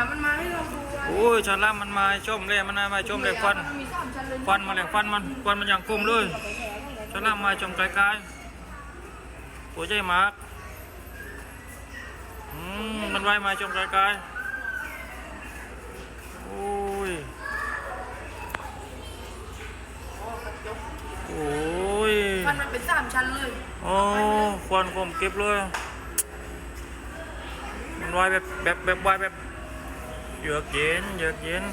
ามมันมาให้เราดูอะโอ้ยฉลามมันมาชมเลยมันมาชมเลยควันมันมีสามชั้นเลยควันมาเลยควันมันควันมันอย่างคุ้มเลยฉลามมาชมไกลๆหัวใจหมากอืมมันไว้มาชมไกลๆโอ้ยโอ้ยมันมันเป็นสามชั้นเลยโอ้ควันคมเก็บเลยมันไว้แบบแบบแบบไว้แบบ เยือกเย็นเยือกเย็น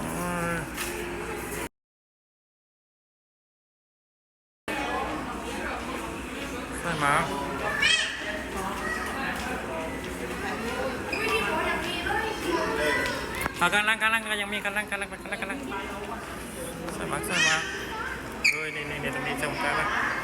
โอ้ยใช่ไหมอาการลังการลังก็ยังมีการลังการลังการลังการลังใส่มาใส่มาเฮ้ยนี่นี่นี่ตรงนี้จำกันละโ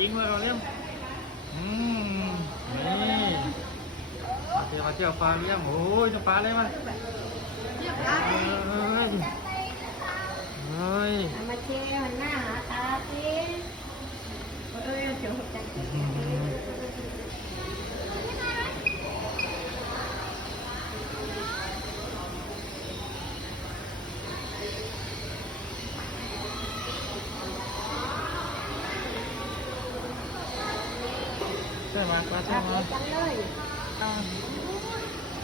จริงเลยเราเลี้ยงอืมนี่มาเที่ยวมาเที่ยวปลาเลี้ยงโอ้ยจะปลาอะไรมาเฮ้ยเฮ้ยมาเที่ยวหน้าหาตาสิเอ้ยเดี๋ยวจะใช่ไหมปลาใช่ไหมจังเลย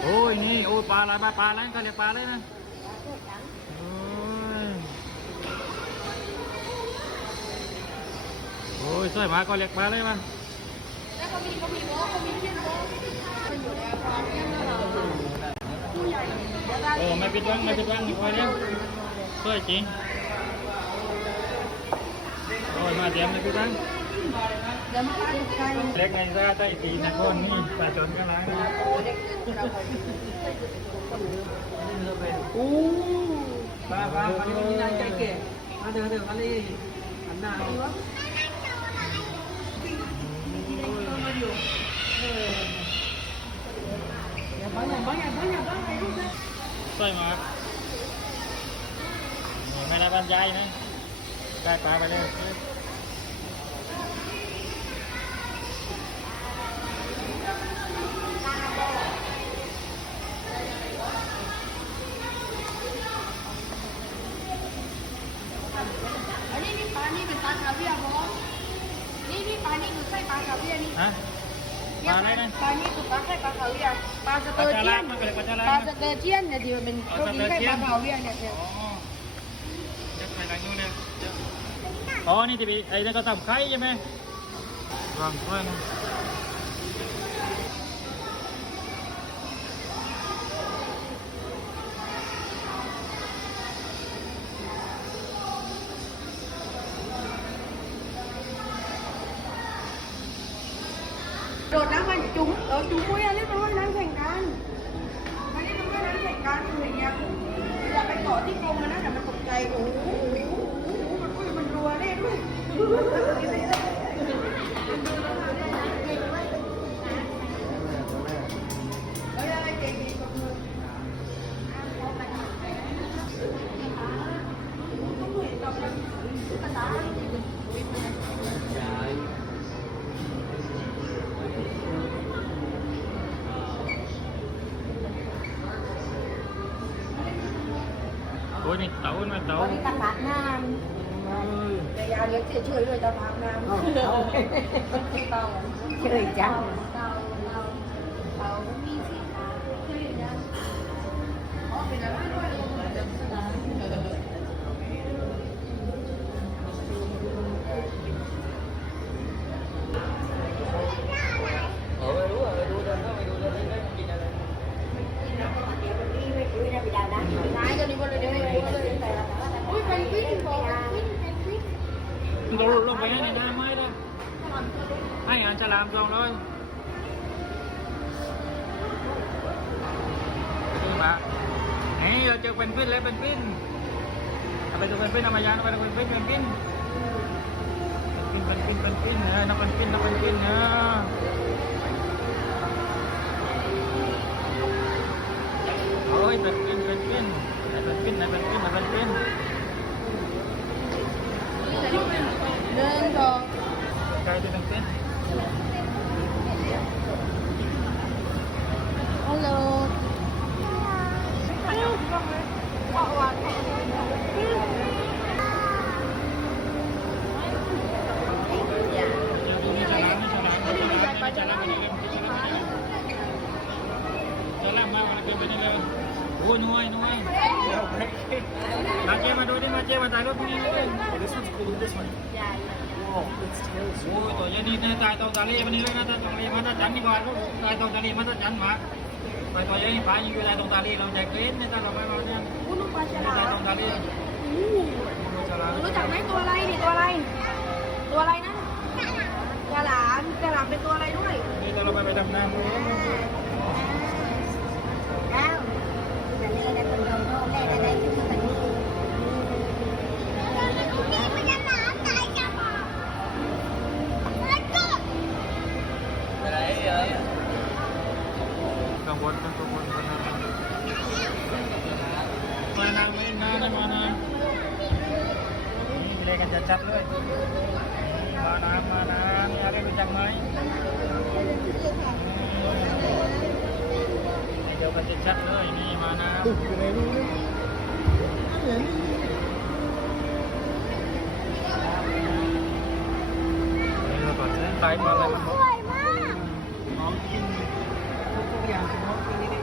โอ้ยนี่โอ้ยปลาอะไรปลาปลาอะไรก็เรียกปลาอะไรนะโอ้ยโอ้ยช่วยมาก็เรียกปลาอะไรมาเออไม่ผิดหวังไม่ผิดหวังคอยเลี้ยงช่วยจริงโอ้ยมาเตรียมไม่ผิดหวังเดี๋ยวมาเก็บกัน เล็กในซาใต้ตีนคนนี่ปลาจนกันล้างนะอู้มามามานี่มันนานใจเก๋มาเดี๋ยวเดี๋ยวมาเลยหันหน้าเอาอย่าบ้าอย่าบ้าอย่าบ้าอย่าบ้าไปลูกนะช่วยมาไม่ได้บรรยายนะได้ปลาไปเลย อันนี้นี่ปลานี่เป็นปลาคาเวียร์บอสนี่นี่ปลานี่คือไส้ปลาคาเวียร์นี่ ฮะปลา อะไรนะปลานี่คือปลาไส้ปลาคาเวียร์ปลาสปเตลาอร์ฉเจีลายมนมันก็เลยปลาฉลาปลามสเตอร์เจียนเนี่ยที่มันเป็นโปรตีนไส้ปลาคาเวียร์เนี่ยอ๋อเดี๋ยวไปทางนู้นเลยอ๋อ นี่ที่ไปไอ้นั่นก็ทำไข่ใช่ไหมวางไว้ ดดน้ำมันจุ๋มเออจุ๋มมุ้ยอะไรมันว่าน้ำแข่งกันอันนี้มันว่าน้ำแข่งกันอะไรเงี้ยอย่าไปเกาะที่กรงมันนะแต่มันตกใจโอ้โหมันอุ้ยมันรัวเล่ด้วย อ้ยนี่เต่าไหมเต่าตอนนี้ตลาดน้เอ้ยำแต่ยาเลี้ยงเฉยๆเลยตลาดน้ำเต่าเฉยจัง เราเจอเป็นพินเลยเป็นพินเอาไปดูเป็นพินเอามายานเอาไปดูเป็นพินเป็นพินเป็นพิเป็นปิ้นเนอะนับเป็นปิ้นนับเป็นปิ้นเนอะโอ้ยเป็นปิ้นเป็นปิ้นไหนเป็นปิ้นไหนเป็นปิ้นไหนเป็นปิ้นหนึ่งสองใจเป็นปิ้น ฮัลโหล เดี๋ยวดูนี่ฉลามนี่ฉลามนี่ฉลามนี่ฉลามนี่เลยฉลามมาวันนี้เป็นไปได้เลยโอ้ยน้อยน้อยมา เจมาดูดิมาเจมาถ่ายรูปตรงนี้เลย This one's cool. This one. Whoa, its tail's โอ้ยตัวใหญ่นี่ตายตรงทะเลมันนี่เลยนะตายตรงทะเลมาตาจันดีกว่าลูกตายตรงทะเลมาตาจันมาไปตัวใหญ่นี่ปลาอยู่ตายตรงทะเลเราใจเกรดนี่ตายตรงไหนมาเนี่ยอู้ลูกปลาฉนี่ลาตายมตรงทะเลอู้ฉลามรู้จักไหมตัวอะไรนี่ตัวอะไร ตัวอะไรนั่นฉลามฉลามเป็นตัวอะไรด้วยนี่เราไปไปดำน้ำ ขาอนตายมาเลยมันหอมจริงทุกอย่างเฉพาะที่นี่นี่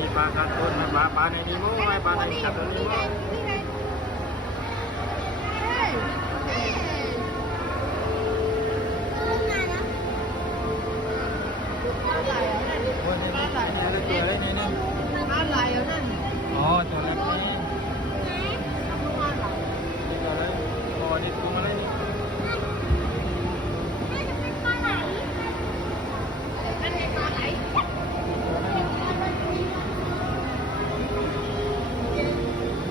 มีปลาคาร์ตูนปลาปลาในนี้มั้งปลาในนี้โม่วันนี้ไม่ได้ตัวอะไรนี่นี่อะไรอะนั่นอ๋อตัวนี้มั้ง ปลาไหล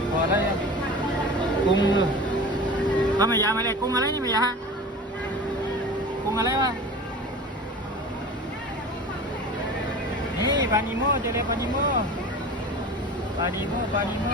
ตัวอะไรอะกุ้งเลยทำไมยามาเลยกุ้งอะไรนี่ไม่ยากุ้งอะไรวะนี่ ปลานิโมเจอเลยปลานิโมปลานิโมปลานิโม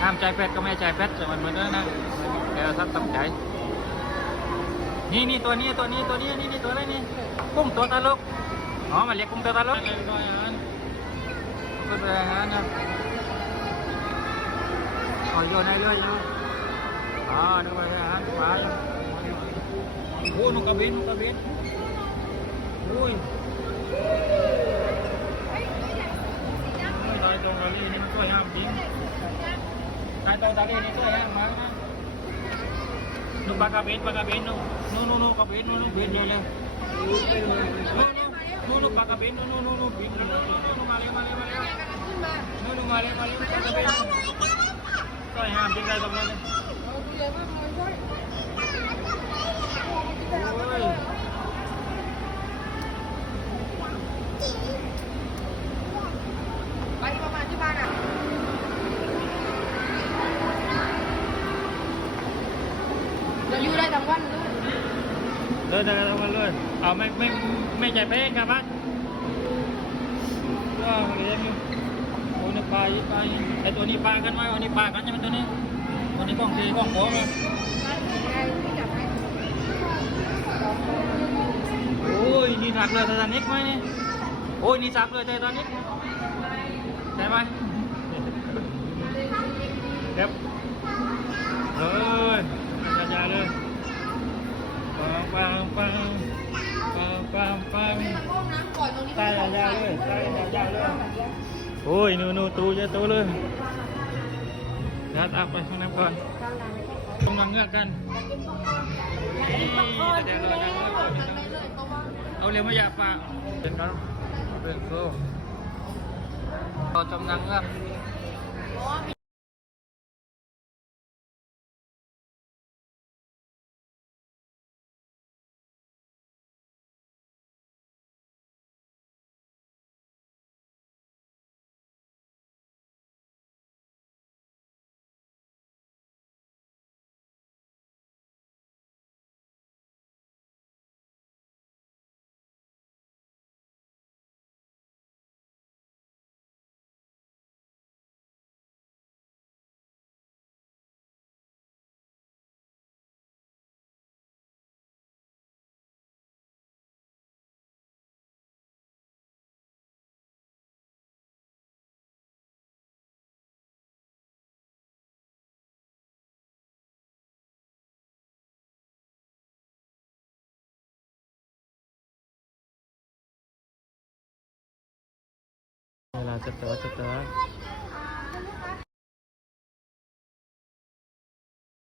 ห้ามใจเป็ดก็ไม่ใจเป็ดแต่มันเหมือนกันนะเดี๋ยวทัดตั้งใจ นี่นี่ตัวนี้ตัวนี้ตัวนี้นี่นี่ตัวอะไรนี่กุ้งตัวตลกอ๋อมันเรียกกุ้งตัวตลกก็อย่างนั้นก็เป็นอย่างนั้นนะอ๋อโยนให้เรื่อยโยนอ๋อนึกว่าอย่างนั้นไปโอ้นกกระเบนนกกระเบนโอ้ยตายตรงทะเลนี่มันสวยงามจริงตายตรงทะเลนี่สวยงามมากนะ นู่นปลากระเบนปลากระเบนนู่นนู่นนู่นนู่นกระเบนนู่นนู่นเบน เลยเลยตรงนั้นเลยเอาไม่ไม่ไม่ใจเป้งครับบ้านก็เลี้ยงอยู่โอ้นี่ปลาอีปลาไอตัวนี้ปลากันไหมอันนี้ปลากันใช่ไหมตัวนี้ตัวนี้กล้องตีกล้องโผล่มาโอ้ยนี่หนักเลยไททานิกไหมนี่โอ้ยนี่สับเลยไททานิกใช่ไหมเด็บเลยอาจารย์เลย ปังปังปังปังปังตายยาวเลยตายยาวเลยโอ้ยนูนูตูจะตูเลยยัดอัพไปข้างน้ำก่อนต้องเงือกกันเดี๋ยวเราจะเงือกก่อนนะครับเอาเร็วมาอย่าปะเป็นครับเป็นโซ่เราจำนังครับ จับตัวจับตัว